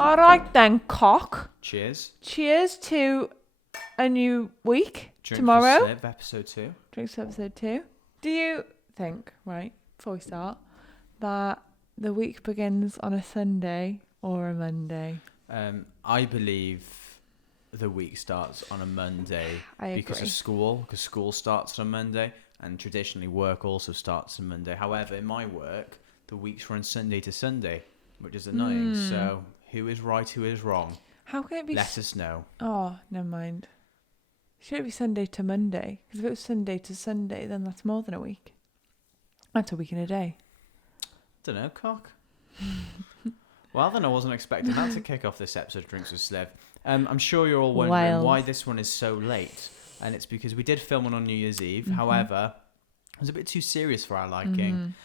All right then, cock. Cheers. Cheers to a new week. Drink tomorrow. For Sliv, episode 2. Drinks episode 2. Do you think, right, before we start, that the week begins on a Sunday or a Monday? I believe the week starts on a Monday because of school, because school starts on Monday, and traditionally work also starts on Monday. However, in my work, the weeks run Sunday to Sunday, which is annoying. So who is right, who is wrong? How can it be? Let us know. Oh, never mind. Should it be Sunday to Monday? Because if it was Sunday to Sunday, then that's more than a week. That's a week and a day. Don't know, cock. Well, then I wasn't expecting that to kick off this episode of Drinks with Sliv. I'm sure you're all wondering why this one is so late. And it's because we did film one on New Year's Eve. Mm-hmm. However, it was a bit too serious for our liking.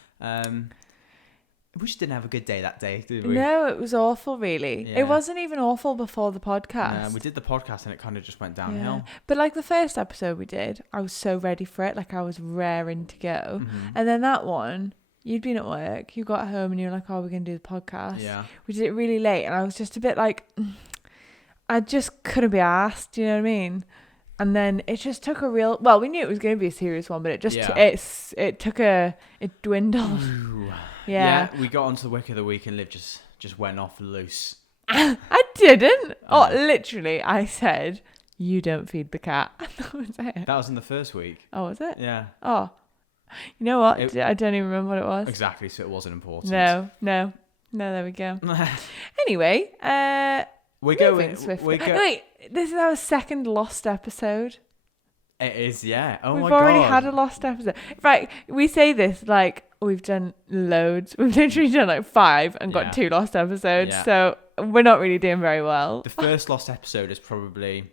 We just didn't have a good day that day, did we? No, it was awful, really. Yeah. It wasn't even awful before the podcast. We did the podcast and it kind of just went downhill. Yeah. But like the first episode we did, I was so ready for it. Like I was raring to go. Mm-hmm. And then that one, you'd been at work, you got home and you were like, oh, we're going to do the podcast. Yeah. We did it really late and I was just a bit like, I just couldn't be asked, do you know what I mean? And then it just took a real, well, we knew it was going to be a serious one, but it just, it dwindled. Yeah, we got onto the Wick of the Week and Liv just went off loose. I didn't. Oh, literally, I said, you don't feed the cat. That was it. That was in the first week. Oh, was it? Yeah. Oh, you know what? I don't even remember what it was. Exactly, so it wasn't important. No, there we go. Anyway, we're going. Wait, this is our second lost episode. It is, yeah. Oh my god. We've already had a lost episode. Right, we say this like we've done loads. We've literally done like 5 and got 2 lost episodes. Yeah. So we're not really doing very well. The first lost episode is probably,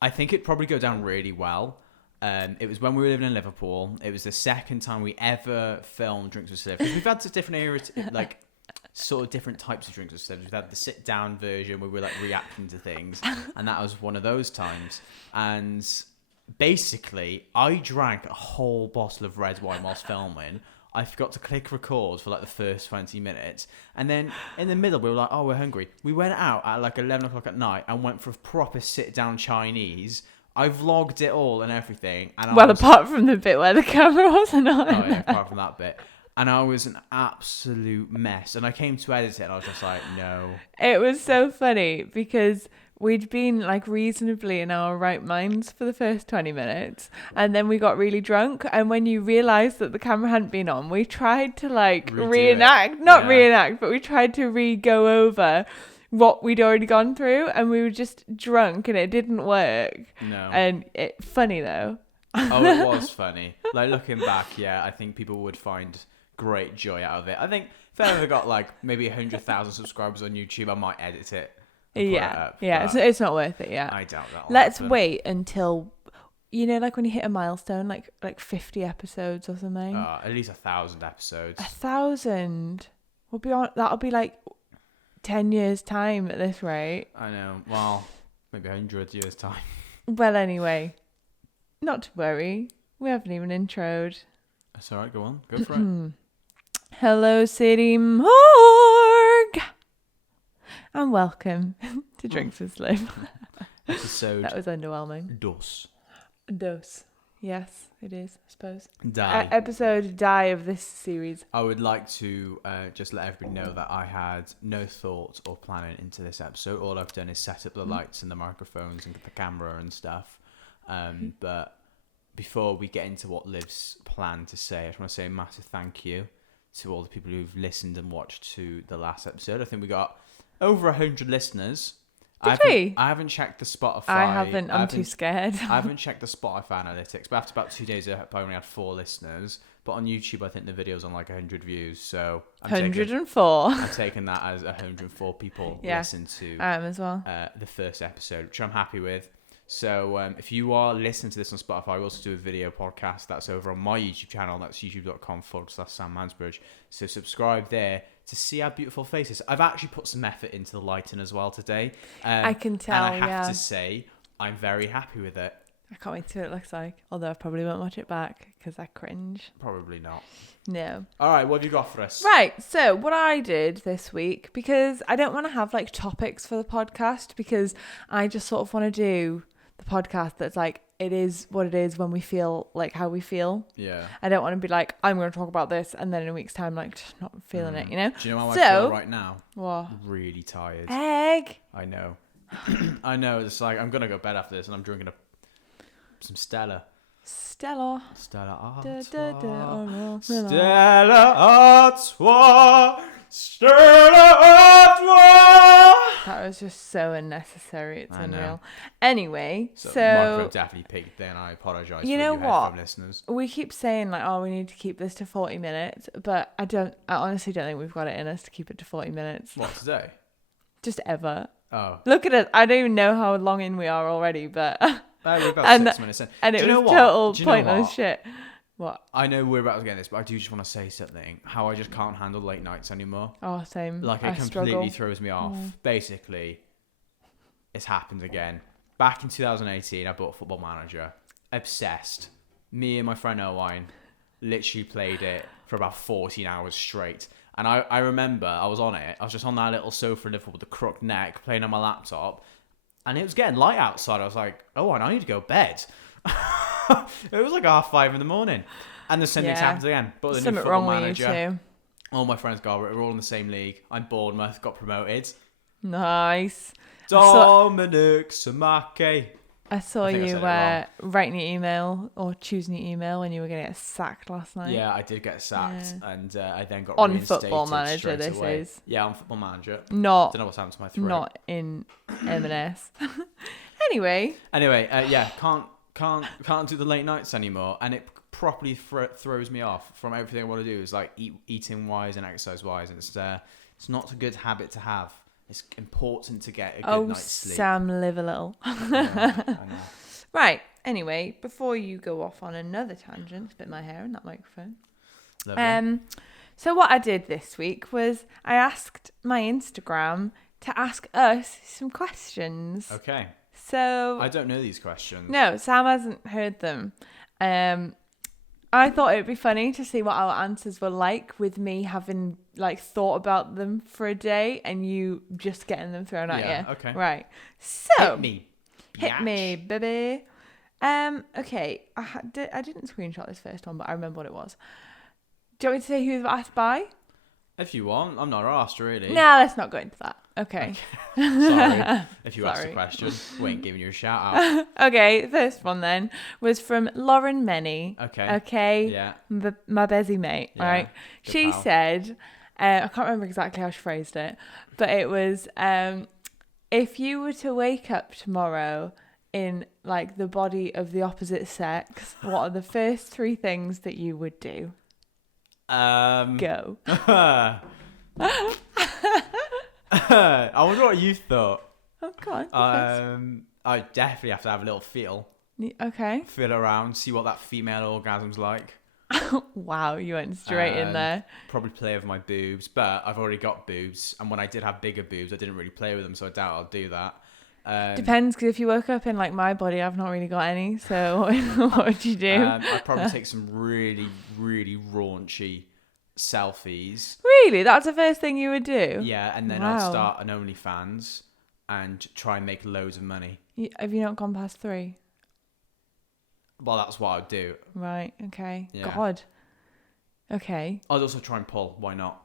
I think it'd probably go down really well. It was when we were living in Liverpool. It was the second time we ever filmed Drinks with Sliv. We've had different eras, like sort of different types of Drinks with Sliv. We've had the sit down version where we're like reacting to things, and that was one of those times. And basically, I drank a whole bottle of red wine whilst filming. I forgot to click record for like the first 20 minutes. And then in the middle, we were like, oh, we're hungry. We went out at like 11 o'clock at night and went for a proper sit-down Chinese. I vlogged it all and everything. And apart from the bit where the camera wasn't on. Oh, yeah, apart from that bit. And I was an absolute mess. And I came to edit it and I was just like, no. It was so funny because we'd been like reasonably in our right minds for the first 20 minutes and then we got really drunk, and when you realised that the camera hadn't been on, we tried to like reenact, but we tried to go over what we'd already gone through, and we were just drunk and it didn't work. No. And funny though. Oh, it was funny. Like looking back, I think people would find great joy out of it. I think if I ever got like maybe 100,000 subscribers on YouTube, I might edit it. It's not worth it yet. I doubt that. Let's wait until, you know, like when you hit a milestone, like 50 episodes or something. At least 1,000 episodes. 1,000. That'll be like 10 years time at this rate. I know. Well, maybe 100 years time. Well, anyway, not to worry. We haven't even introed. That's all right. Go on. Go for it. Hello, City Morgue. And welcome to Drinks with Sliv. Episode. That was underwhelming. Dos. Yes, it is, I suppose. Episode die of this series. I would like to just let everybody know that I had no thought or planning into this episode. All I've done is set up the lights and the microphones and the camera and stuff. But before we get into what Liv's planned to say, I just want to say a massive thank you to all the people who've listened and watched to the last episode. I think we got over 100 listeners. I haven't checked the Spotify. I haven't. I'm too scared. I haven't checked the Spotify analytics, but after about 2 days, I only had 4 listeners. But on YouTube, I think the video's on like 100 views. So 104. I'm taking that as 104 people listen to. I am as well. The first episode, which I'm happy with. So if you are listening to this on Spotify, I also do a video podcast that's over on my YouTube channel. That's youtube.com/Sam Mansbridge. So subscribe there to see our beautiful faces. I've actually put some effort into the lighting as well today. I can tell, and I have to say, I'm very happy with it. I can't wait to see what it looks like. Although I probably won't watch it back because I cringe. Probably not. No. All right, what have you got for us? Right, so what I did this week, because I don't want to have like topics for the podcast, because I just sort of want to do the podcast that's like, it is what it is when we feel like how we feel. Yeah. I don't want to be like, I'm going to talk about this, and then in a week's time, like, just not feeling it, you know? Do you know how I feel right now? What? Really tired. Egg. I know. I know. It's like, I'm going to go bed after this and I'm drinking some Stella. Stella. Stella Da, Artois. da, da, oh, no. Stella Artois. Stella Artois. That was just so unnecessary. It's I know. unreal. Anyway, So so micro definitely peaked then. I apologise you for know you what? headphone listeners. we keep saying like, oh, we need to keep this to 40 minutes, but I honestly don't think we've got it in us to keep it to 40 minutes. What, today? Just ever. Oh. Look at it. I don't even know how long in we are already, but We're about And- 6 minutes in. and Do it you know was what? total Do you know pointless what? shit. What? I know we're about to get this, but I do just want to say something. How I just can't handle late nights anymore. Oh, same. Like, I it completely struggle. throws me off. Basically, it's happened again. Back in 2018, I bought Football Manager. Obsessed. Me and my friend Owain literally played it for about 14 hours straight. And I remember I was on it. I was just on that little sofa in Liverpool with the crooked neck, playing on my laptop. And it was getting light outside. I was like, oh, I need to go to bed. It was like 5:30 in the morning. And the same thing's Yeah. happened again. But the new Something Football wrong Manager. with you too. All my friends we're all in the same league. I'm Bournemouth, got promoted. Nice. saw- Dominic Samake. I saw I think I you said it writing your email or choosing your email when you were going to get sacked last night. Yeah, I did get sacked, and I then got On reinstated Football Manager, straight this away. is. Yeah, on Football Manager. Not Don't know what's happened to my throat. not in M&S. Anyway, Anyway, yeah, can't do the late nights anymore, and it properly throws me off from everything I want to do. Is like eating wise and exercise wise, and it's not a good habit to have. It's important to get a good night's sleep. Sam, live a little. Yeah, I know. Right. Anyway, before you go off on another tangent, spit my hair in that microphone. Lovely. So what I did this week was I asked my Instagram to ask us some questions. Okay. So I don't know these questions. no, Sam hasn't heard them. I thought it'd be funny to see what our answers were like with me having like thought about them for a day and you just getting them thrown at Yeah, you. okay. Right. So Hit me. Hit Yatch. me, baby. Okay. I didn't screenshot this first one, but I remember what it was. Do you want me to say who was asked by? If you want, I'm not asked really. No, let's not go into that. Okay. Sorry. If you asked Sorry. a question, we ain't giving you a shout out. Okay, first one then was from Lauren Menny. Okay. Okay. Yeah. My busy mate, Yeah, right? good She pal. said, I can't remember exactly how she phrased it, but it was, if you were to wake up tomorrow in like the body of the opposite sex, what are the first 3 things that you would do? Go. I wonder what you thought. Oh, God. first. I definitely have to have a little feel Okay. around, see what that female orgasm's like. Wow, you went straight in there. Probably play with my boobs, but I've already got boobs, and when I did have bigger boobs, I didn't really play with them, so I doubt I'll do that. Depends, because if you woke up in like my body, I've not really got any. So what would you do? I'd probably take some really, really raunchy selfies. Really? That's the first thing you would do? Yeah, and then Wow. I'd start an OnlyFans and try and make loads of money. Have you not gone past 3? Well, that's what I'd do. Right. Okay. Yeah. God. Okay. I'd also try and pull. Why not?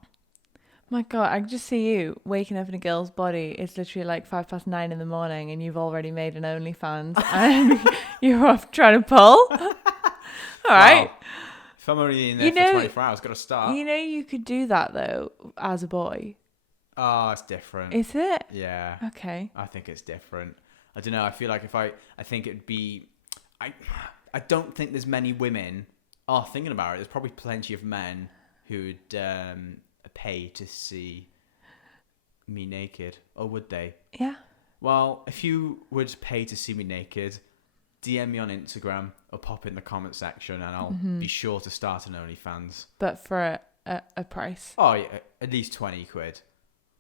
My God, I can just see you waking up in a girl's body. It's literally like 9:05 in the morning, and you've already made an OnlyFans, and you're off trying to pull. All right. Wow. If I'm only in there You for know- 24 hours, got to start. You know you could do that though as a boy. Oh, it's different. Is it? Yeah. Okay. I think it's different. I don't know. I feel like I think it'd be, I don't think there's many women. Oh, thinking about it, there's probably plenty of men who'd pay to see me naked, or would they? Yeah. Well, if you would pay to see me naked, DM me on Instagram or pop in the comment section, and I'll be sure to start an But for a price. Oh, yeah, at least 20 quid.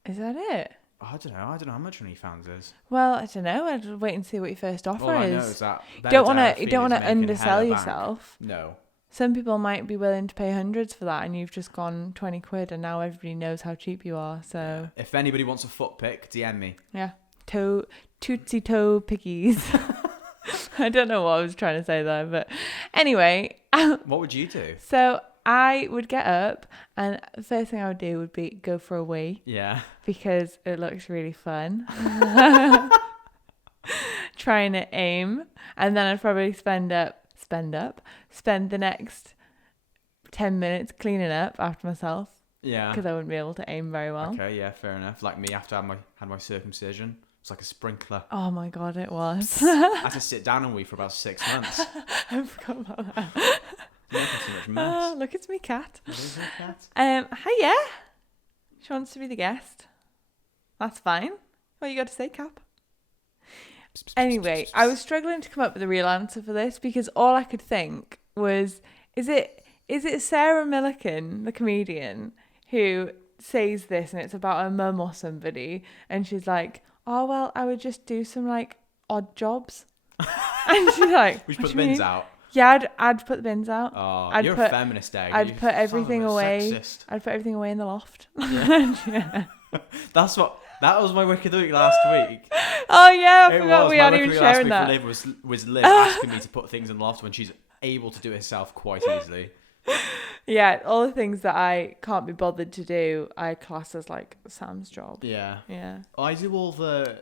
Is that it? I don't know. I don't know how much OnlyFans is. Well, I don't know. I'd wait and see what your first offer All I know is. is that You don't want Benadryl to. You don't want is to making undersell hella bank. yourself. No. Some people might be willing to pay hundreds for that, and you've just gone 20 quid, and now everybody knows how cheap you are. So If anybody wants a foot pic, DM me. yeah, tootsie toe pickies. I don't know what I was trying to say there, but anyway. What would you do? So I would get up, and the first thing I would do would be go for a wee. Yeah. Because it looks really fun. Trying to aim, and then I'd probably spend the next 10 minutes cleaning up after myself. Yeah. Because I wouldn't be able to aim very well. Okay, yeah, fair enough. Like me after I had my circumcision. It's like a sprinkler. Oh my god, it was. I had to sit down and wee for about 6 months. I forgot about that. You're making too much mess. Look, it's me cat. What is it, cat? Hiya. She wants to be the guest. That's fine. What you got to say, Cap? Anyway, I was struggling to come up with a real answer for this because all I could think was, is it Sarah Millican, the comedian, who says this, and it's about her mum or somebody, and she's like, oh, well, I would just do some, like, odd jobs. And she's like, we should put the bins out. Yeah, I'd put the bins out. Oh, I'd you're put, a feminist egg. I'd put everything away. Sexist. I'd put everything away in the loft. Yeah. Yeah. That was my Wick of the Week last week. Oh yeah, I forgot we aren't even sharing that. Liv was Liv asking me to put things in the loft when she's able to do it herself quite easily. Yeah, all the things that I can't be bothered to do, I class as like Sam's job. Yeah. Yeah. I do all the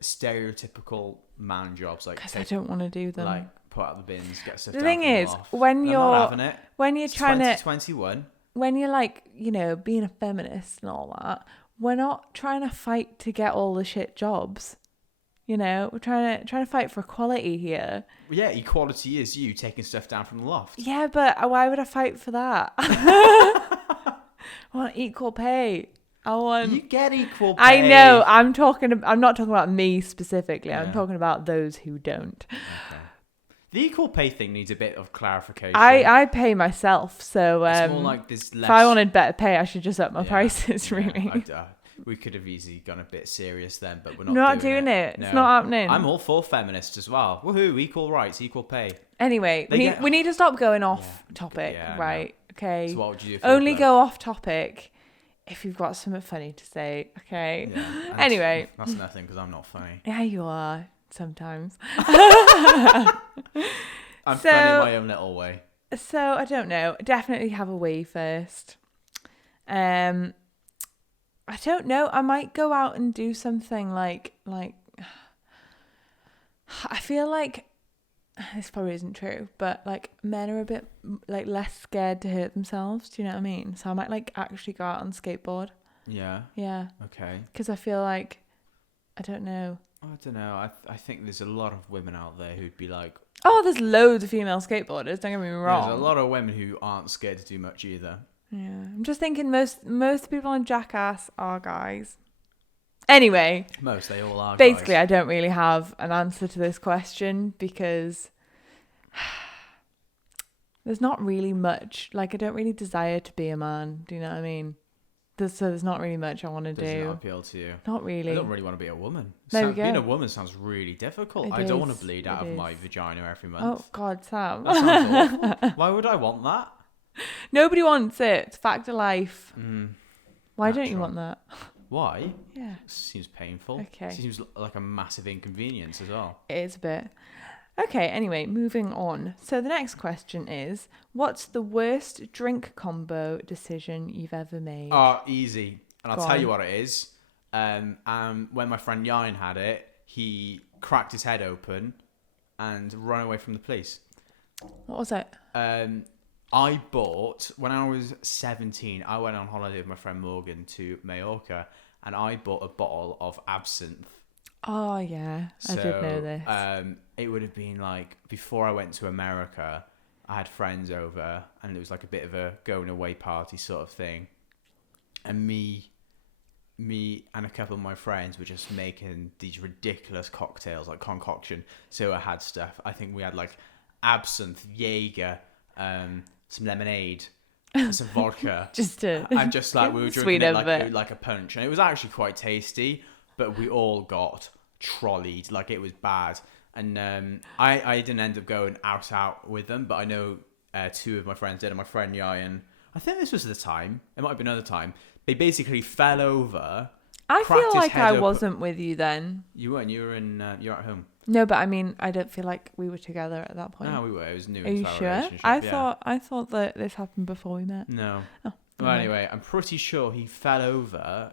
stereotypical man jobs, like because I don't want to do them. Like put out the bins, get stuff. The down thing from is, the loft. when I'm you're not having it. when you're It's trying to 2021. when you're like, you know, being a feminist and all that, we're not trying to fight to get all the shit jobs. You know, we're trying to fight for equality here. Yeah, equality is you taking stuff down from the loft. Yeah, but why would I fight for that? I want equal pay. You get equal pay. I know. I'm not talking about me specifically. Yeah. I'm talking about those who don't. Okay. The equal pay thing needs a bit of clarification. I pay myself, so it's more like this less... if I wanted better pay, I should just up my prices. Really. We could have easily gone a bit serious then, but we're not doing it. No. It's not happening. I'm all for feminists as well. Woohoo! Equal rights, equal pay. Anyway, we need to stop going off topic, right? No. Okay. So what would you do? Only go off topic if you've got something funny to say. Okay. Yeah, anyway, that's nothing because I'm not funny. Yeah, you are sometimes. I'm funny in my own little way. So I don't know. Definitely have a wee first. I don't know. I might go out and do something like I feel like this probably isn't true, but like men are a bit like less scared to hurt themselves. Do you know what I mean? So I might like actually go out on skateboard. Yeah. Yeah. Okay. Because I feel like I don't know. I think there's a lot of women out there who'd be like, oh, there's loads of female skateboarders. Don't get me wrong. There's a lot of women who aren't scared to do much either. Yeah, I'm just thinking most people on Jackass are guys. Anyway, they all are. Basically, guys. I don't really have an answer to this question because there's not really much. Like, I don't really desire to be a man. Do you know what I mean? There's not really much I want to do. Does not appeal to you? Not really. I don't really want to be a woman. Being a woman sounds really difficult. I don't want to bleed out of my vagina every month. Oh God, Sam. That sounds awful. Why would I want that? Nobody wants it. It's fact of life. Why Natural. don't you want that? Why? Yeah. Seems painful. Okay. Seems like a massive inconvenience as well. It is a bit. Okay, anyway, moving on. So the next question is, what's the worst drink combo decision you've ever made? Oh, easy. And I'll Go tell on. you what it is. When my friend Yain had it, he cracked his head open and ran away from the police. What was it? I bought, when I was 17, I went on holiday with my friend Morgan to Majorca, and I bought a bottle of absinthe. Oh, yeah. I did know this. It would have been like, before I went to America, I had friends over, and it was like a bit of a going away party sort of thing. And me and a couple of my friends were just making these ridiculous cocktails, like concoction. So I had stuff. I think we had like absinthe, Jaeger, some lemonade, some vodka. Just to And just like we were sweet drinking up a bit. like a punch, and it was actually quite tasty. But we all got trolleyed, like it was bad. And I didn't end up going out with them, but I know two of my friends did, and my friend Ryan. I think this was the time. It might have been another time. They basically fell over. I feel his like head I up- wasn't with you then. You weren't. You were in. You're at home. No, but I mean, I don't feel like we were together at that point. No, we were. It was new. Are you into our sure? relationship, I yeah. thought that this happened before we met. No. Oh, Well, okay. anyway, I'm pretty sure he fell over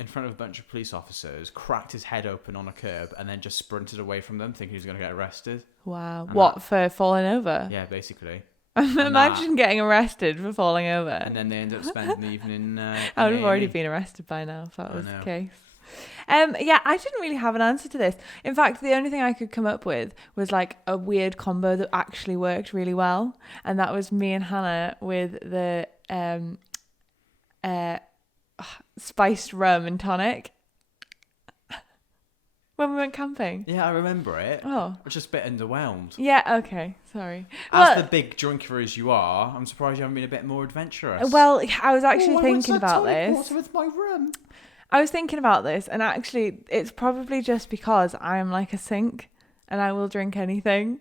in front of a bunch of police officers, cracked his head open on a curb, and then just sprinted away from them, thinking he was going to get arrested. Wow. And What, for falling over? Yeah, basically. Imagine getting arrested for falling over. And then they ended up spending the evening. I would have already A&E. been arrested by now if that was the know. case. Yeah, I didn't really have an answer to this. In fact, the only thing I could come up with was like a weird combo that actually worked really well, and that was me and Hannah with the spiced rum and tonic when we went camping. Yeah, I remember it. Oh, I was just a bit underwhelmed. yeah. Okay, sorry. As Well, the big drinker as you are, I'm surprised you haven't been a bit more adventurous. well, I was actually thinking about this. Water with my rum. I was thinking about this, and actually, it's probably just because I am like a sink, and I will drink anything.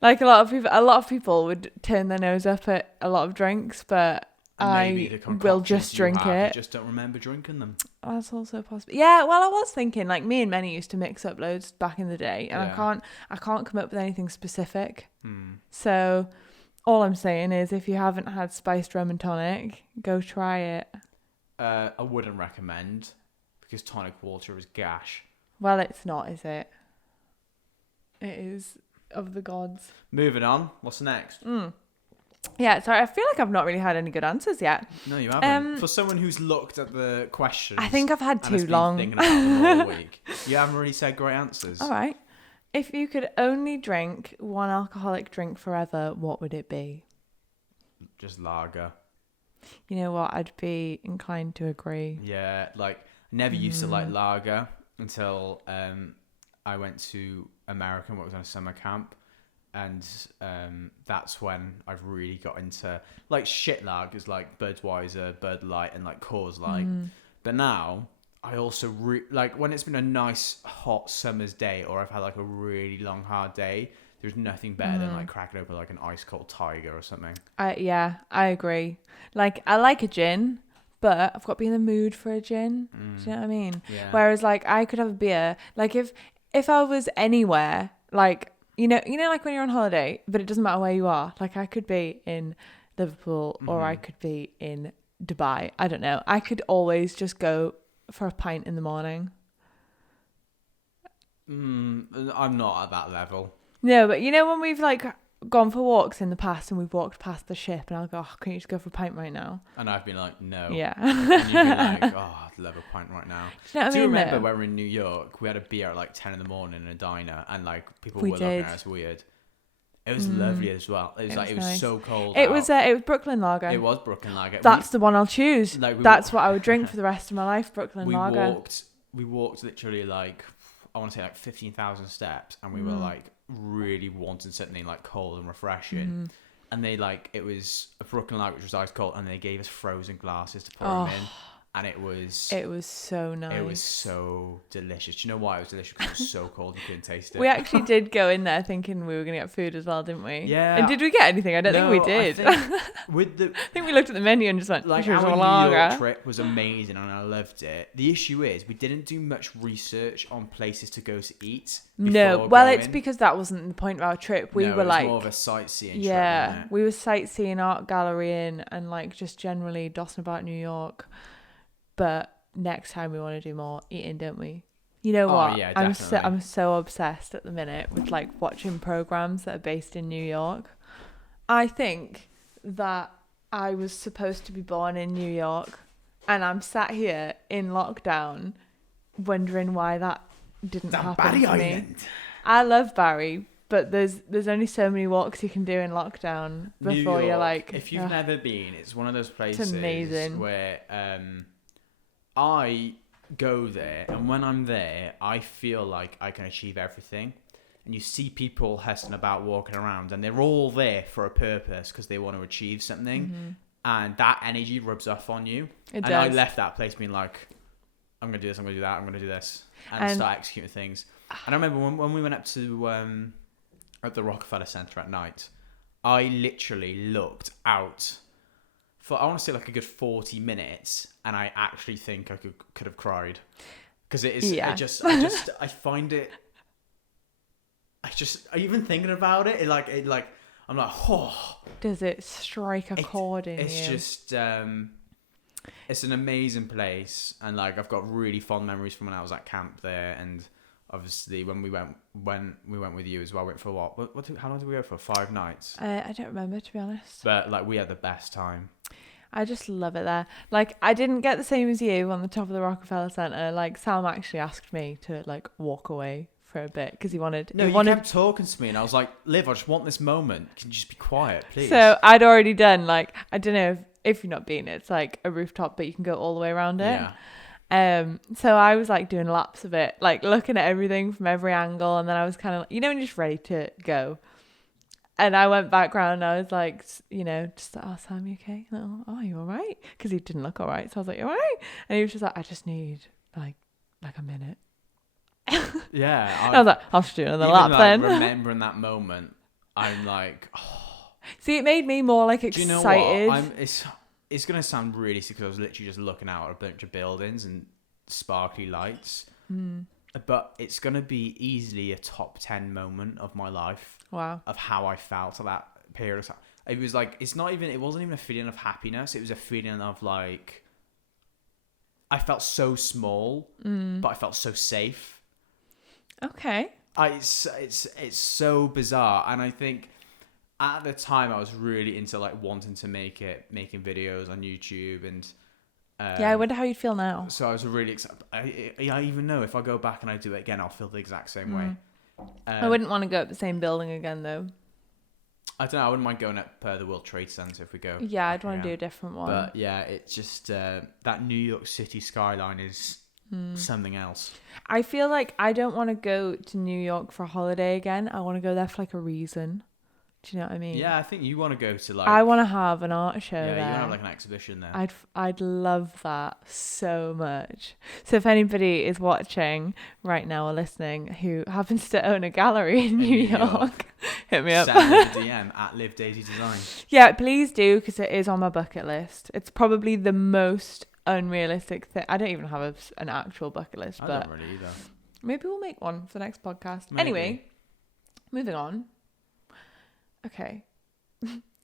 Like a lot of people would turn their nose up at a lot of drinks, but Maybe the I will concoctions just you drink have, it. You just don't remember drinking them. That's also possible. Yeah, well, I was thinking like me and Menny used to mix up loads back in the day, and Yeah. I can't come up with anything specific. Hmm. So all I'm saying is, if you haven't had spiced rum and tonic, go try it. I wouldn't recommend because tonic water is gash. Well, it's not, is it? It is of the gods. Moving on. What's next? Yeah, sorry, I feel like I've not really had any good answers yet. No, you haven't. For someone who's looked at the questions, I think I've had and has too been long. thinking about them all week, you haven't really said great answers. All right. If you could only drink one alcoholic drink forever, what would it be? Just lager. You know what? I'd be inclined to agree. Yeah, like never used to like lager until I went to America and worked on a summer camp, and that's when I've really got into like shit lagers like Budweiser, Bud Light, and like Coors Light. But now I also like when it's been a nice hot summer's day, or I've had like a really long hard day. There's nothing better than like cracking open like an ice cold Tiger or something. Yeah, I agree. Like, I like a gin, but I've got to be in the mood for a gin. Do you know what I mean? Yeah. Whereas, like, I could have a beer. Like, if I was anywhere, like, you know, like when you're on holiday, but it doesn't matter where you are. Like, I could be in Liverpool or I could be in Dubai. I don't know. I could always just go for a pint in the morning. I'm not at that level. No, but you know when we've like gone for walks in the past and we've walked past the ship and I'll go, oh, can you just go for a pint right now? And I've been like, no. Yeah. And you've been like, oh, I'd love a pint right now. Do you know what Do I you mean? remember though? when we were in New York, we had a beer at like 10 in the morning in a diner and like people We were looking did. at us weird. It was lovely as well. It was like, it was nice. so cold. It out. was Brooklyn Lager. It was Brooklyn Lager. That's the one I'll choose. Like, That's what I would drink for the rest of my life, Brooklyn Lager. We walked literally like, I want to say like 15,000 steps, and we were like really wanting something like cold and refreshing. And they like, it was a Brooklyn Lager which was ice cold, and they gave us frozen glasses to pour them in. And it was so nice. It was so delicious. Do you know why it was delicious? Because it was so cold you couldn't taste it. We actually did go in there thinking we were going to get food as well, didn't we? Yeah. And did we get anything? I don't think we did. I think with the I think we looked at the menu and just went, like here's our a New lager. York trip was amazing and I loved it. The issue is we didn't do much research on places to go to eat. No, well, it's because that wasn't the point of our trip. We No, were it was like, more of a sightseeing trip. yeah, Wasn't it? we were sightseeing, art gallerying, and like just generally dossing about New York. But next time we want to do more eating, don't we? You know what? Yeah, I'm definitely. so obsessed at the minute with like watching programs that are based in New York. I think that I was supposed to be born in New York, and I'm sat here in lockdown, wondering why that didn't happen Barry to me. Island. I love Barry, but there's only so many walks you can do in lockdown before New you're York, like, if you've "Ugh." never been, it's one of those places amazing. where I go there, and when I'm there, I feel like I can achieve everything. and you see people hustling about, walking around, and they're all there for a purpose because they want to achieve something, and that energy rubs off on you. It and does. I left that place being like, I'm gonna do this, I'm gonna do that, I'm gonna do this, and start executing things. And I remember when we went up to at the Rockefeller Center at night, I literally looked out for, I want to say, like a good 40 minutes, and I actually think I could have cried, because it is. I find it. Even thinking about it, I'm like, oh. Does it strike a chord in you? It's just, it's an amazing place, and like I've got really fond memories from when I was at camp there, and obviously when we went with you as well. Went for what? How long did we go for? 5 nights. I don't remember, to be honest. But like we had the best time. I just love it there. Like, I didn't get the same as you on the top of the Rockefeller Center. Like, Sam actually asked me to like walk away for a bit because he wanted. No, you kept talking to me, and I was like, Liv, I just want this moment. Can you just be quiet, please? So I'd already done, like, I don't know if you've not been, it's like a rooftop, but you can go all the way around it. Yeah. So I was like doing laps of it, like looking at everything from every angle, and then I was kind of, when you're just ready to go. And I went back round, and I was like, just, oh, Sam, you okay? And oh, you all right? Because he didn't look all right. So I was like, you all right? And he was just like, I just need like a minute. Yeah. I was like, I'll just do another lap then. Remembering that moment, I'm like, oh. See, it made me more like excited. Do you know what? It's going to sound really sick because I was literally just looking out at a bunch of buildings and sparkly lights. But it's going to be easily a top 10 moment of my life. Wow. Of how I felt at that period of time. It was like, it wasn't even a feeling of happiness. It was a feeling of like, I felt so small, but I felt so safe. Okay. It's so bizarre. And I think at the time I was really into like wanting to making videos on YouTube, and I wonder how you'd feel now. so I was really excited. I even know if I go back and I do it again, I'll feel the exact same way. I wouldn't want to go up the same building again though. I don't know, I wouldn't mind going up the World Trade Center if we go. Yeah, I'd want to do a different one. But yeah, it's just that New York City skyline is something else. I feel like I don't want to go to New York for a holiday again. I want to go there for like a reason. Do you know what I mean? Yeah, I think you want to go to like... I want to have an art show there. Yeah, you want to have like an exhibition there. I'd love that so much. So if anybody is watching right now or listening who happens to own a gallery in New York, hit me up. Send me a DM at Liv Daisy Design. Yeah, please do, because it is on my bucket list. It's probably the most unrealistic thing. I don't even have an actual bucket list, but I don't really either. Maybe we'll make one for the next podcast. Maybe. Anyway, moving on. Okay.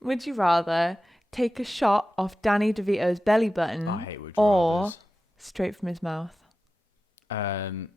Would you rather take a shot off Danny DeVito's belly button I hate would you or rathers. straight from his mouth? I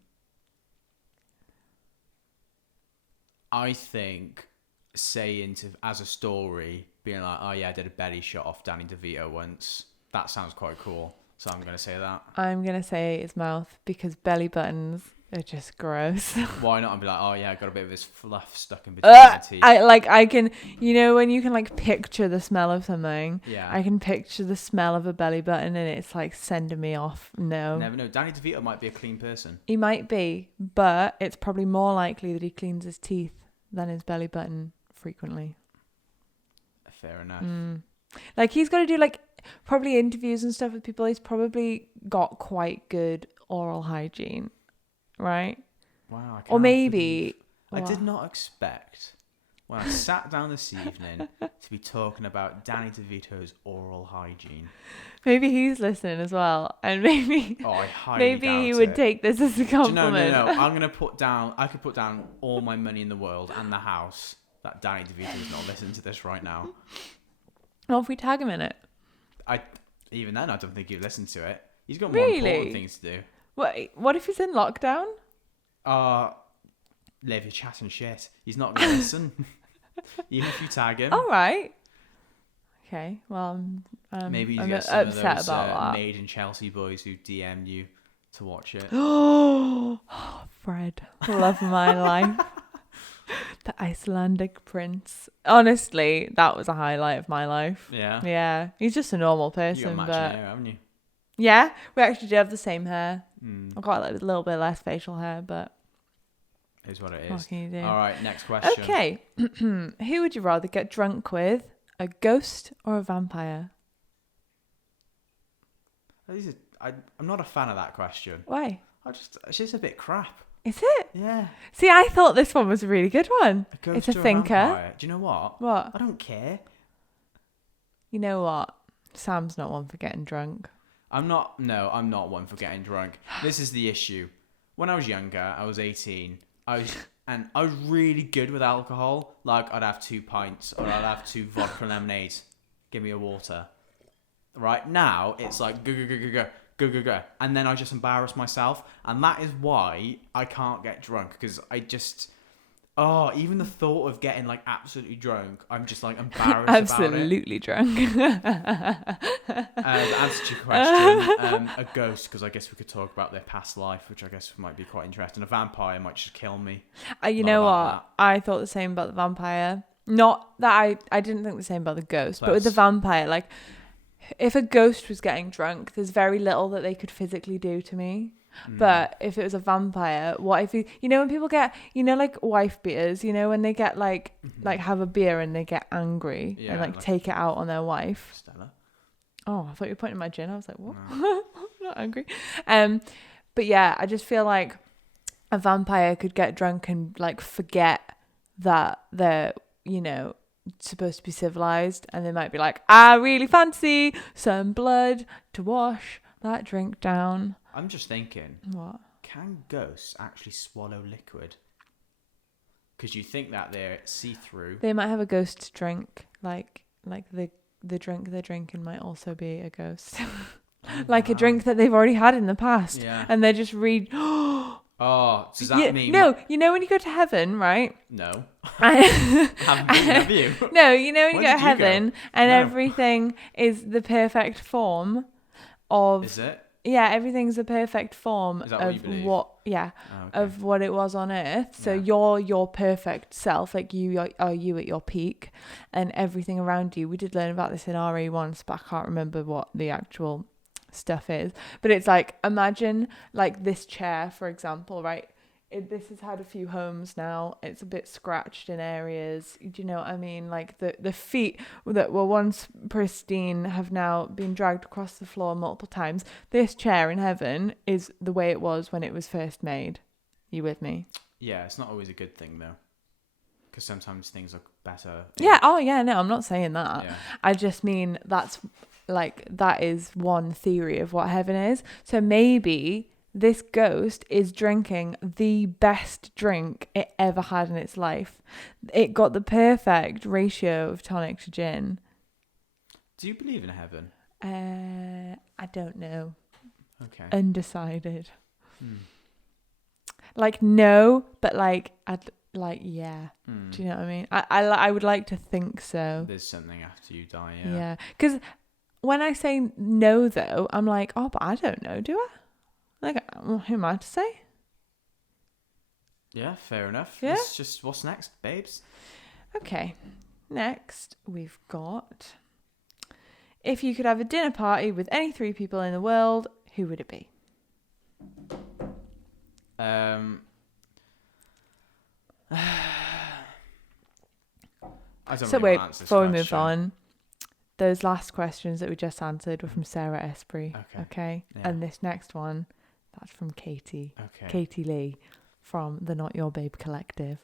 think saying as a story, being like, oh yeah, I did a belly shot off Danny DeVito once. That sounds quite cool. So I'm going to say that. I'm going to say his mouth because belly buttons are just gross. Why not? I'd be like, oh yeah, I got a bit of this fluff stuck in between my teeth. I can, when you can like picture the smell of something. Yeah. I can picture the smell of a belly button and it's like sending me off. No. Never know. Danny DeVito might be a clean person. He might be, but it's probably more likely that he cleans his teeth than his belly button frequently. Fair enough. Like he's got to do like probably interviews and stuff with people. He's probably got quite good oral hygiene, right? Wow. Or maybe I did not expect when I sat down this evening to be talking about Danny DeVito's oral hygiene. Maybe he's listening as well, and maybe I highly maybe doubt he would it. take this as a compliment. No. I'm gonna put down. I could put down all my money in the world and the house that Danny DeVito is not listening to this right now. Well, if we tag him in it. Even then, I don't think he'd listen to it. He's got more important things to do. What if he's in lockdown? Liv, you're chatting shit. He's not going to listen. Even if you tag him. All right. Okay. Well, maybe I'm get some upset of those about that. Made in Chelsea boys who DM'd you to watch it. Oh, Fred, love of my life. The Icelandic prince. Honestly, that was a highlight of my life. Yeah. Yeah. He's just a normal person, You got matching hair, haven't you? Yeah, we actually do have the same hair. Mm. I've got like a little bit less facial hair, but Is what it is. What can you do? All right, next question. Okay. Who would you rather get drunk with? A ghost or a vampire? I'm not a fan of that question. Why? It's just a bit crap. Is it? Yeah. See, I thought this one was a really good one. It's a thinker. Vampire. Do you know what? What? I don't care. You know what? Sam's not one for getting drunk. I'm not one for getting drunk. This is the issue. When I was younger, I was 18. I was really good with alcohol. Like, I'd have 2 pints or I'd have 2 vodka lemonades. Give me a water. Right now, it's like go. And then I just embarrass myself. And that is why I can't get drunk. Because even the thought of getting like absolutely drunk, I'm just like embarrassed absolutely about it. Drunk. The answer to your question, a ghost, because I guess we could talk about their past life, which I guess might be quite interesting. A vampire might just kill me. You know what? I thought the same about the vampire. Not that I didn't think the same about the ghost, but with the vampire, like, if a ghost was getting drunk, there's very little that they could physically do to me. But if it was a vampire, what if when people get, like wife beaters, when they get like have a beer and they get angry and like take it out on their wife. Stella. Oh, I thought you were pointing at my gin. I was like, what? No. I'm not angry. But yeah, I just feel like a vampire could get drunk and like forget that they're, supposed to be civilized, and they might be like, I really fancy some blood to wash that drink down. I'm just thinking, what? Can ghosts actually swallow liquid? Because you think that they're see-through. They might have a ghost drink, like the drink they're drinking might also be a ghost. Like a drink that they've already had in the past. Yeah. And they just Oh, does that mean... No, when you go to heaven, right? No. Have you? No, when you go to heaven and everything is the perfect form of... Is it? Yeah, everything's a perfect form of of what it was on Earth. So you're your perfect self, like you are you at your peak, and everything around you. We did learn about this in RE once, but I can't remember what the actual stuff is. But it's like, imagine like this chair, for example, right? This has had a few homes now. It's a bit scratched in areas. Do you know what I mean? Like the feet that were once pristine have now been dragged across the floor multiple times. This chair in heaven is the way it was when it was first made. You with me? Yeah, it's not always a good thing though. Because sometimes things look better. Yeah. Oh yeah. No, I'm not saying that. Yeah. I just mean that is one theory of what heaven is. So maybe this ghost is drinking the best drink it ever had in its life. It got the perfect ratio of tonic to gin. Do you believe in heaven? I don't know. Okay. Undecided. Like, no, but like, yeah. Do you know what I mean? I would like to think so. There's something after you die, yeah. Yeah. Because when I say no, though, I'm like, oh, but I don't know, do I? Like, who am I to say? Yeah, fair enough. Yeah. It's just, what's next, babes? Okay. Next, we've got... If you could have a dinner party with any 3 people in the world, who would it be? So wait, before we move on, those last questions that we just answered were from Sarah Esprit. Okay. Yeah. And this next one, that's from Katie. Okay. Katie Lee from the Not Your Babe Collective.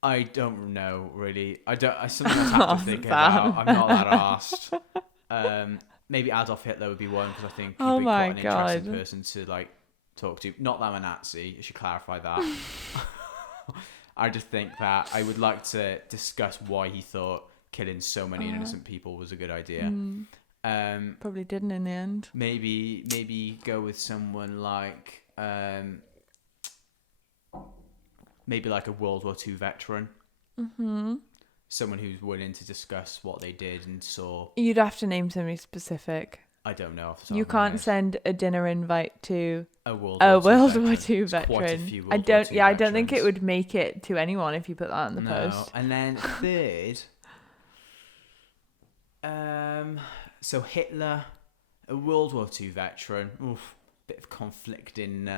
I don't know, really. Something I have to think about. I'm not that arsed. Maybe Adolf Hitler would be one, because I think he'd be quite an interesting person to like talk to. Not that I'm a Nazi. I should clarify that. I just think that I would like to discuss why he thought killing so many innocent people was a good idea. Probably didn't in the end. Maybe go with someone like maybe like a World War II veteran. Mm-hmm. Someone who's willing to discuss what they did and saw. You'd have to name somebody specific. I don't know. You can't send a dinner invite to a World War II veteran. I don't think it would make it to anyone if you put that in the post. And then third, so Hitler, A World War II veteran. Oof, bit of conflict in.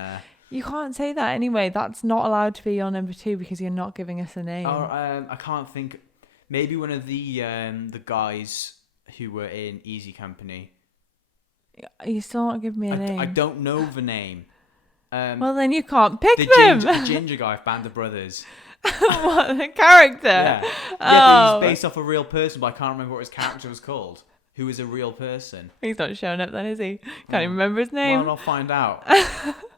You can't say that anyway. That's not allowed to be your number 2 because you're not giving us a name. I can't think. Maybe one of the guys who were in Easy Company. You're still not giving me a name. I don't know the name. Well, then you can't pick them. The ginger guy of Band of Brothers. What, the character? Yeah. But he's based off a real person, but I can't remember what his character was called. Who is a real person? He's not showing up then, is he? Can't even remember his name. Well, I'll find out.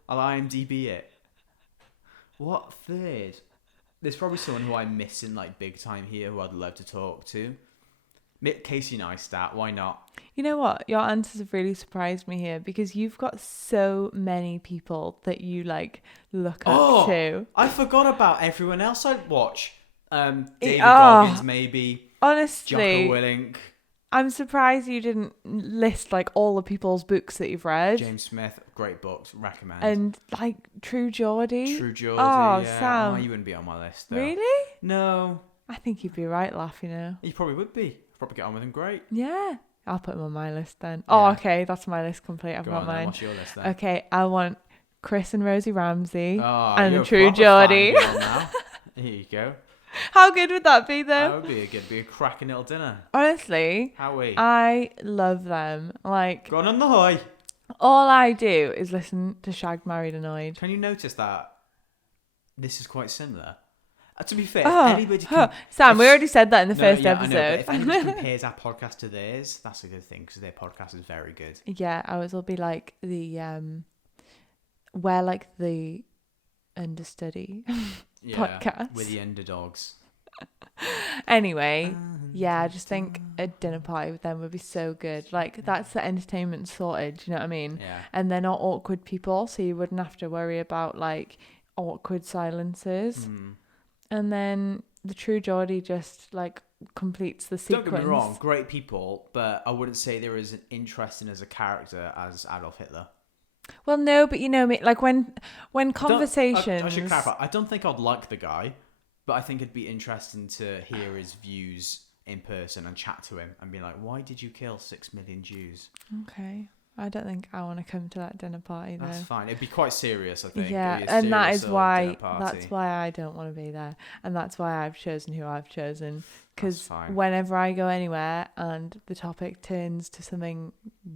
I'll IMDb it. What third? There's probably someone who I'm missing like big time here who I'd love to talk to. Casey Neistat, why not? You know what? Your answers have really surprised me here because you've got so many people that you like look up to. I forgot about everyone else I'd watch. David Goggins, maybe. Honestly, Jocko Willink. I'm surprised you didn't list like all the people's books that you've read. James Smith, great books, recommend. And like True Geordie. True Geordie, yeah. Sam. Oh, you wouldn't be on my list though. Really? No. I think you'd be right, Laugh, you know. You probably would be. Probably get on with him great. Yeah. I'll put him on my list then. Yeah. Oh, okay. That's my list complete. I've got mine. What's your list then? Okay. I want Chris and Rosie Ramsey and a True Geordie. Here you go. How good would that be though? That would be a cracking little dinner. Honestly, Howie. I love them. Like, Gone on the high. all I do is listen to Shagged, Married, Annoyed. Can you notice that this is quite similar? To be fair, if anybody can... Sam, we already said that in the first episode. I know, but if anybody compares our podcast to theirs, that's a good thing because their podcast is very good. Yeah, ours will be like the we're like the understudy podcast. We're the underdogs. Anyway, yeah, I just think a dinner party with them would be so good. Like, that's the entertainment sorted, do you know what I mean? Yeah. And they're not awkward people, so you wouldn't have to worry about like awkward silences. And then the True Geordie just like completes the sequence. Don't get me wrong, great people, but I wouldn't say they're as interesting as a character as Adolf Hitler. Well, no, but you know me, like when conversations... I should clarify, I don't think I'd like the guy, but I think it'd be interesting to hear his views in person and chat to him and be like, why did you kill 6 million Jews? Okay. I don't think I want to come to that dinner party though. That's fine. It'd be quite serious, I think. Yeah, and that is why I don't want to be there, and that's why I've chosen who I've chosen. Because whenever I go anywhere and the topic turns to something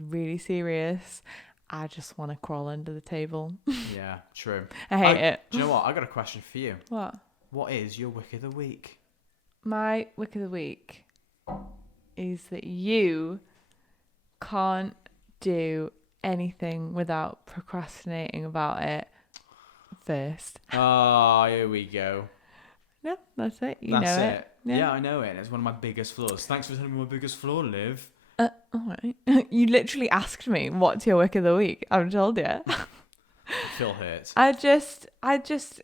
really serious, I just want to crawl under the table. Yeah, true. I hate it. Do you know what? I got a question for you. What? What is your wick of the week? My wick of the week is that you can't do anything without procrastinating about it first. Oh, here we go. No, that's it. That's know it. Yeah, I know it. It's one of my biggest flaws. Thanks for telling me my biggest flaw, Liv. All right. You literally asked me, what's your wick of the week? I haven't told you. I feel hurt. I just...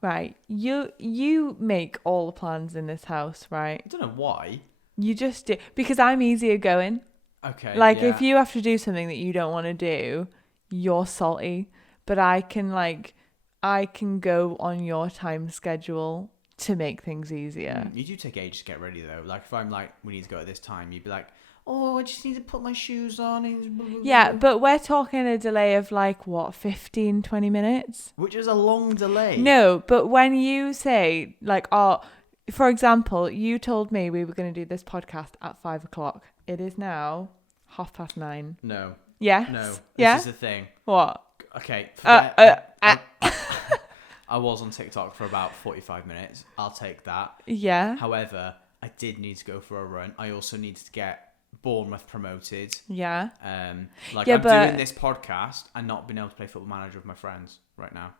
Right. You make all the plans in this house, right? I don't know why. You just do. Because I'm easier going. Okay. Like, if you have to do something that you don't want to do, you're salty. But I can go on your time schedule to make things easier. You do take ages to get ready, though. Like, if I'm like, we need to go at this time, you'd be like, oh, I just need to put my shoes on. Yeah, but we're talking a delay of like, what, 15, 20 minutes? Which is a long delay. No, but when you say, like, for example, you told me we were going to do this podcast at 5 o'clock. It is now 9:30. No. Yes. No. Yeah? This is the thing. What? Okay. I was on TikTok for about 45 minutes. I'll take that. Yeah. However, I did need to go for a run. I also needed to get Bournemouth promoted. Yeah. I'm doing this podcast and not being able to play Football Manager with my friends right now.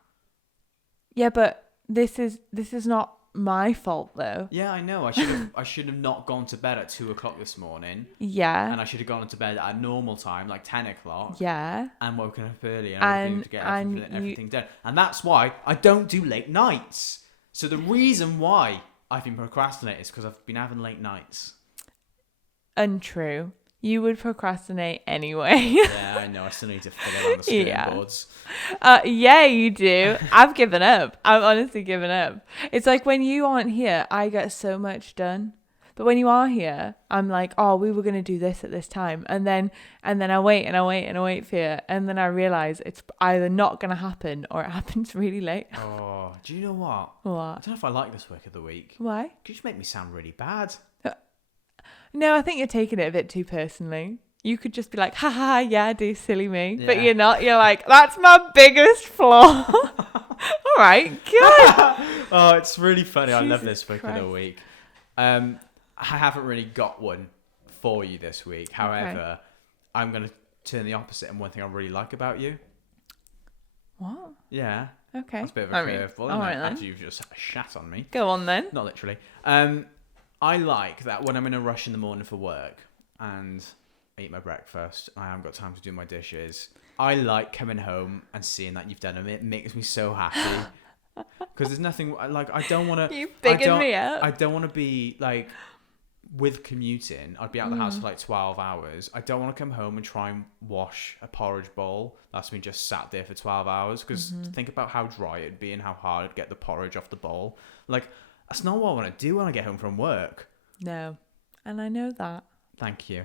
Yeah, but this is not my fault though. Yeah, I know. I should have not gone to bed at 2 o'clock this morning. Yeah. And I should have gone to bed at normal time, like 10 o'clock. Yeah. And woken up early and to get everything done. And that's why I don't do late nights. So the reason why I've been procrastinating is because I've been having late nights. Untrue. You would procrastinate anyway. Yeah, I know. I still need to fill it on the skirting boards. Yeah, you do. I've given up. I've honestly given up. It's like when you aren't here, I get so much done. But when you are here, I'm like, oh, we were going to do this at this time. And then I wait and I wait and I wait for you. And then I realise it's either not going to happen or it happens really late. Oh, do you know what? What? I don't know if I like this work of the week. Why? You just make me sound really bad. No, I think you're taking it a bit too personally. You could just be like, ha ha, yeah, do silly me. Yeah. But you're not. You're like, that's my biggest flaw. All right, good. Oh, it's really funny. I love Jesus this work Christ. of the week. I haven't really got one for you this week. However, I'm going to turn the opposite, and one thing I really like about you. What? Yeah. Okay. That's a bit of a curveball, isn't all right it? then. After you've just shat on me. Go on then. Not literally. I like that when I'm in a rush in the morning for work and I eat my breakfast, I haven't got time to do my dishes. I like coming home and seeing that you've done them. It makes me so happy. Because there's nothing, like, I don't want to... You bigging me up. I don't want to be, like, with commuting, I'd be out of the house for, like, 12 hours. I don't want to come home and try and wash a porridge bowl that's been just sat there for 12 hours. Because think about how dry it'd be and how hard it'd get the porridge off the bowl. Like, that's not what I want to do when I get home from work. No. And I know that. Thank you.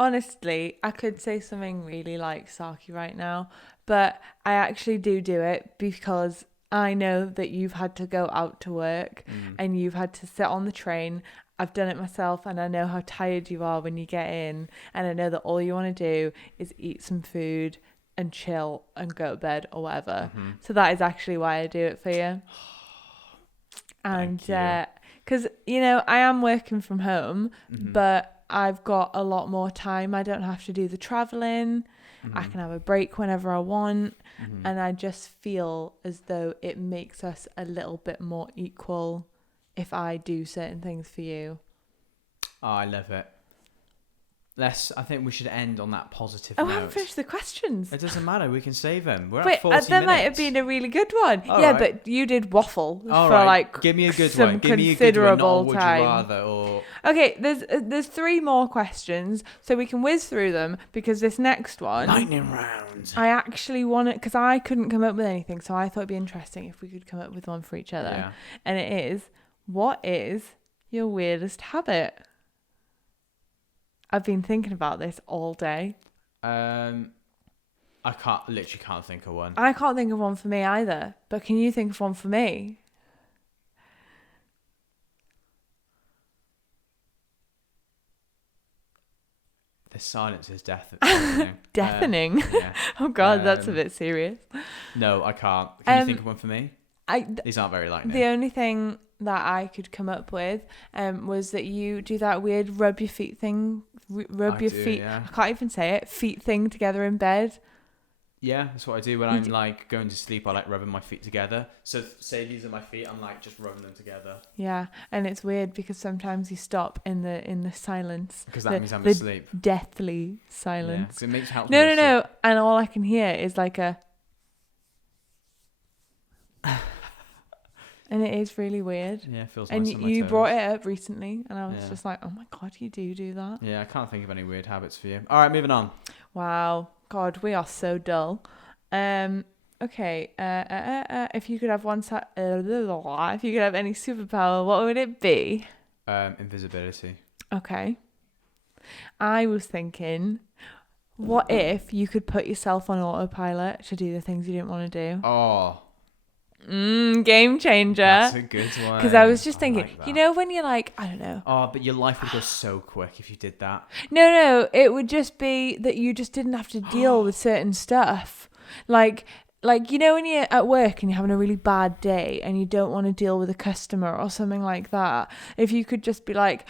Honestly, I could say something really like sarky right now, but I actually do it because I know that you've had to go out to work and you've had to sit on the train. I've done it myself and I know how tired you are when you get in, and I know that all you want to do is eat some food and chill and go to bed or whatever. So that is actually why I do it for you. And because, you know, I am working from home, but I've got a lot more time. I don't have to do the traveling. I can have a break whenever I want. And I just feel as though it makes us a little bit more equal if I do certain things for you. Oh, I love it. I think we should end on that positive Oh, note. I haven't finished the questions. It doesn't matter. We can save them. We're Wait, at 40 that minutes. might have been a really good one. All yeah, right. but you did waffle All for right. like Give me a good some one. Give me a good one. Not a considerable would time. you rather or... Okay, there's 3 more questions, so we can whiz through them because this next one, Lightning round. I actually want it because I couldn't come up with anything, so I thought it'd be interesting if we could come up with one for each other. Yeah. And it is, what is your weirdest habit? I've been thinking about this all day. I literally can't think of one. I can't think of one for me either, but can you think of one for me? The silence is deafening. Deafening? Yeah. Oh God, that's a bit serious. No, I can't. Can you think of one for me? These aren't very lightning. The only thing that I could come up with was that you do that weird rub your feet thing. Rub your feet. Yeah. I can't even say it. Feet thing together in bed. Yeah, that's what I do when I'm like going to sleep. I like rubbing my feet together. So say these are my feet, I'm like just rubbing them together. Yeah, and it's weird because sometimes you stop in the silence. Because that means I'm asleep. Deathly Yeah, silence. because it makes help. No. And all I can hear is like a. And it is really weird. Yeah, it feels and nice on my you toes. brought it up recently, and I was Yeah. just like, oh my God, you do that. Yeah, I can't think of any weird habits for you. All right, moving on. Wow. God, we are so dull. Okay. If you could have if you could have any superpower, what would it be? Invisibility. Okay. I was thinking, what if you could put yourself on autopilot to do the things you didn't want to do? Oh, Game changer. that's a good one. Because I was just thinking, like that. you know, when you're like, I don't know. Oh, but your life would go so quick if you did that. No, it would just be that you just didn't have to deal with certain stuff. Like, you know, when you're at work and you're having a really bad day and you don't want to deal with a customer or something like that, if you could just be like,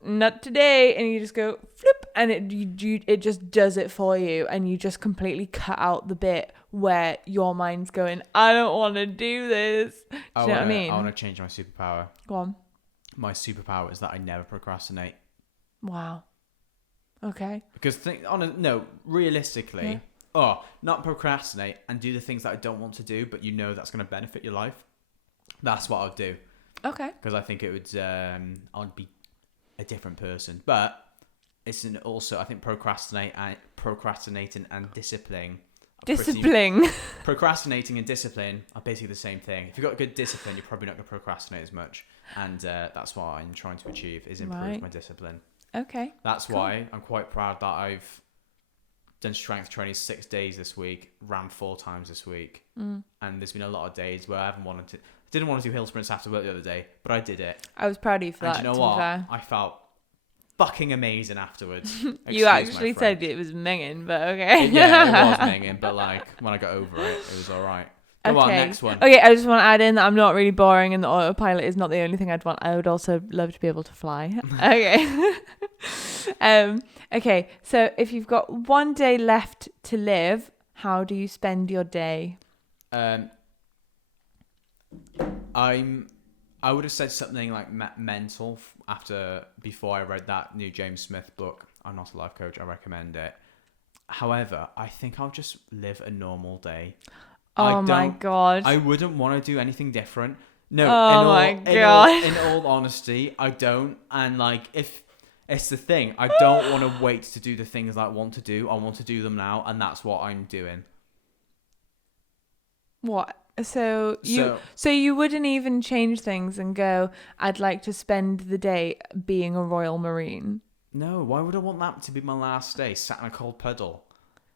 not today, and you just go flip, and it just does it for you, and you just completely cut out the bit where your mind's going, I don't want to do this. Do you know what I mean? I want to change my superpower. Go on. My superpower is that I never procrastinate. Wow. Okay. Because realistically, not procrastinate and do the things that I don't want to do, but you know that's going to benefit your life. That's what I'll do. Okay. Because I think it would, I'd be a different person. But also, I think procrastinating and discipline Discipline. Procrastinating and discipline are basically the same thing. If you've got good discipline, you're probably not going to procrastinate as much. And that's what I'm trying to achieve, is improve my discipline. Okay. That's why I'm quite proud that I've done strength training 6 days this week, ran 4 times this week. And there's been a lot of days where I didn't want to do hill sprints after work the other day, but I did it. I was proud of you for that. And you know what? I felt fucking amazing afterwards. You actually said it was minging, but okay. Yeah, it was minging, but like when I got over it, it was all right. Go on, next one. Okay, I just want to add in that I'm not really boring, and the autopilot is not the only thing I'd want. I would also love to be able to fly. Okay. Okay, so if you've got one day left to live, how do you spend your day? I would have said something like mental before I read that new James Smith book. I'm not a life coach. I recommend it. However, I think I'll just live a normal day. Oh my God. I wouldn't want to do anything different. No. Oh my God. In all honesty, I don't. And like, if it's the thing, I don't want to wait to do the things that I want to do. I want to do them now, and that's what I'm doing. What? So you wouldn't even change things and go, I'd like to spend the day being a Royal Marine? No, why would I want that to be my last day, sat in a cold puddle?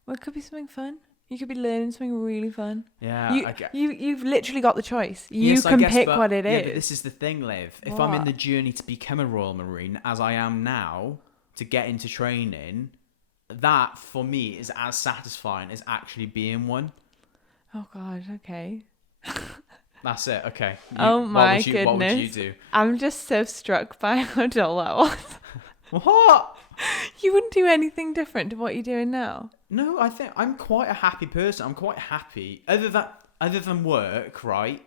Well, it could be something fun. You could be learning something really fun. Yeah. You've literally got the choice. You can pick what it is. But this is the thing, Liv. If I'm in the journey to become a Royal Marine, as I am now, to get into training, that for me is as satisfying as actually being one. Oh God, okay. That's it, okay. My goodness. What would you do? I'm just so struck by how dull that was. What? You wouldn't do anything different to what you're doing now? No, I think I'm quite a happy person. I'm quite happy. Other than work, right?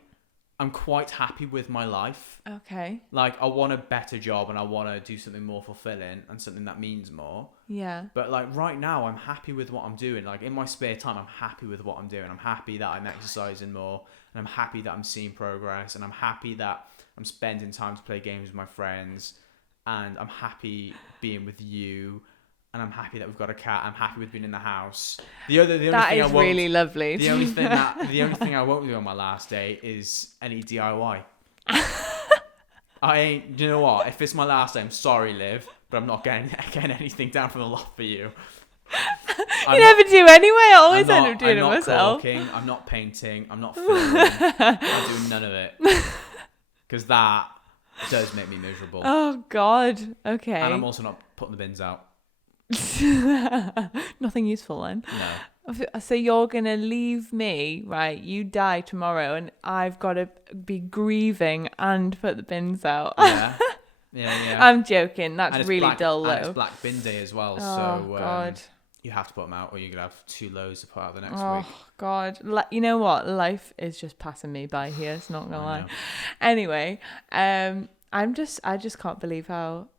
I'm quite happy with my life. Okay. Like, I want a better job and I want to do something more fulfilling and something that means more. Yeah. But, like, right now, I'm happy with what I'm doing. Like, in my spare time, I'm happy with what I'm doing. I'm happy that I'm exercising more. And I'm happy that I'm seeing progress. And I'm happy that I'm spending time to play games with my friends. And I'm happy being with you. And I'm happy that we've got a cat. I'm happy with being in the house. The only thing really lovely. The only thing I won't do on my last day is any DIY. I ain't. You know what? If it's my last day, I'm sorry, Liv, but I'm not getting anything down from the lot for you. Never do anyway. I always end up doing it myself. I'm not painting. I'm not filming. I'm doing none of it because that does make me miserable. Oh God. Okay. And I'm also not putting the bins out. Nothing useful then. No. So you're gonna leave me, right? You die tomorrow, and I've got to be grieving and put the bins out. Yeah. I'm joking. That's really dull, though. And it's Black Bin Day as well, so God. You have to put them out, or you're gonna have 2 loads to put out the next week. Oh God! You know what? Life is just passing me by here. It's not gonna lie. Anyway, I just can't believe how.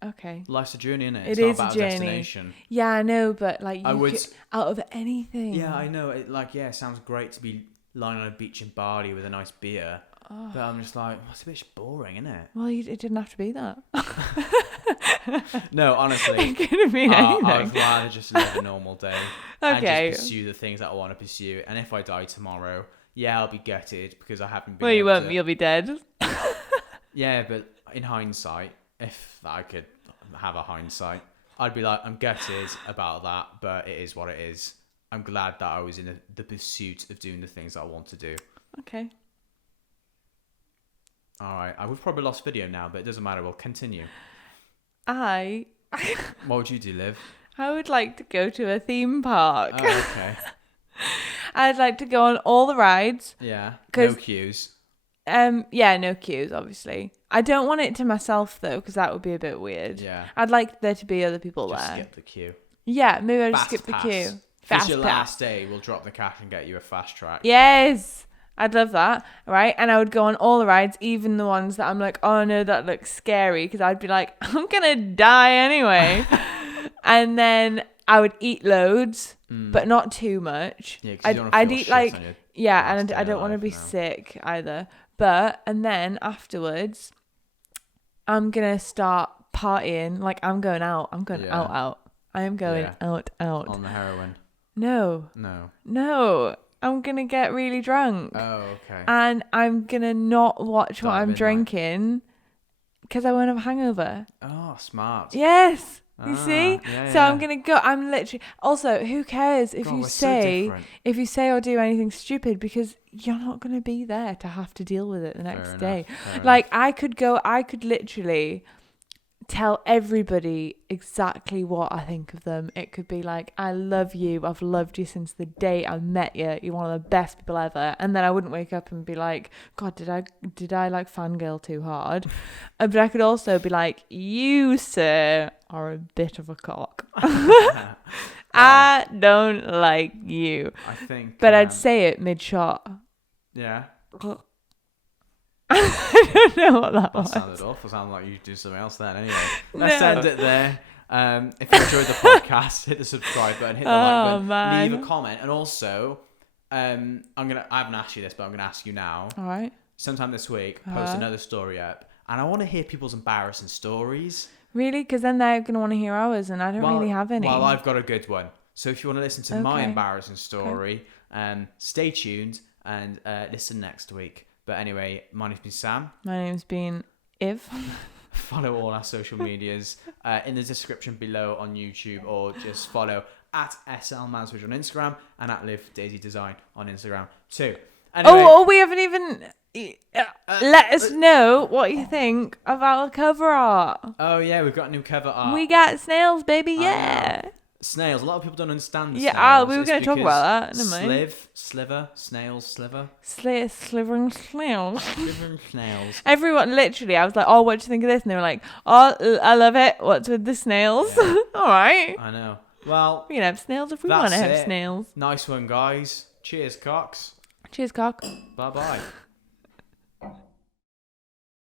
Okay. Life's a journey, isn't it? It's not a about journey. A destination. Yeah, I know, but like out of anything. Yeah, I know. It sounds great to be lying on a beach in Bali with a nice beer. Oh. But I'm just like, it's a bit boring, isn't it? Well, it didn't have to be that. No, honestly. It could have been anything. I'd rather just live a normal day. Okay. And just pursue the things that I want to pursue. And if I die tomorrow, yeah, I'll be gutted because I haven't been. Well, you won't. You'll be dead. Yeah, but in hindsight, if I could have a hindsight, I'd be like, I'm gutted about that, but it is what it is. I'm glad that I was in the pursuit of doing the things that I want to do. Okay. All right. We've probably lost video now, but it doesn't matter. We'll continue. What would you do, Liv? I would like to go to a theme park. Oh, okay. I'd like to go on all the rides. Yeah. No queues. Yeah, no queues, obviously. I don't want it to myself, though, because that would be a bit weird. Yeah. I'd like there to be other people just there. Skip the queue. Yeah, maybe I'll just Fast skip pass. the queue. If it's your last day, we'll drop the cash and get you a fast track. Yes! I'd love that, right? And I would go on all the rides, even the ones that I'm like, oh no, that looks scary, because I'd be like, I'm gonna die anyway. And then I would eat loads, but not too much. Yeah, I'd eat like, and I don't want to be sick either. And then afterwards, I'm gonna start partying. Like I'm going out. I'm going out. I am going out. On the heroin. No. I'm going to get really drunk. Oh, okay. And I'm going to not watch what I'm Midnight. drinking because I won't have a hangover. Oh, smart. Yes. You see? Yeah, so I'm going to go. I'm literally... Also, who cares if you say or do anything stupid, because you're not going to be there to have to deal with it the next day. Like, I could literally tell everybody exactly what I think of them. It could be like, I love you. I've loved you since the day I met you. You're one of the best people ever. And then I wouldn't wake up and be like, God, did I like fangirl too hard? But I could also be like, you, sir, are a bit of a cock. I don't like you. I think. But I'd say it mid-shot. Yeah. I don't know what that was. That sounded awful. Sounded like you do something else then. Anyway, let's end it there. If you enjoyed the podcast, hit the subscribe button, hit the like button, leave a comment, and also, I haven't asked you this, but I'm gonna ask you now. All right. Sometime this week, post another story up, and I want to hear people's embarrassing stories. Really? Because then they're gonna want to hear ours, and I don't really have any. Well, I've got a good one. So if you want to listen to my embarrassing story, stay tuned and listen next week. But anyway, my name's been Sam. My name's been Iv. Follow all our social medias in the description below on YouTube, or just follow at SL Mansbridge on Instagram and at Liv Daisy Design on Instagram too. Anyway, we haven't even let us know what you think about the cover art. Oh yeah, we've got new cover art. We got snails, baby. Yeah. Snails. A lot of people don't understand the snails. Yeah, we were going to talk about that. Sliver, snails, sliver. Slivering snails. Slivering snails. Everyone, literally, I was like, oh, what do you think of this? And they were like, oh, I love it. What's with the snails? Yeah. All right. I know. Well, we can have snails if we want to have snails. Nice one, guys. Cheers, cocks. Cheers, cock. Bye-bye.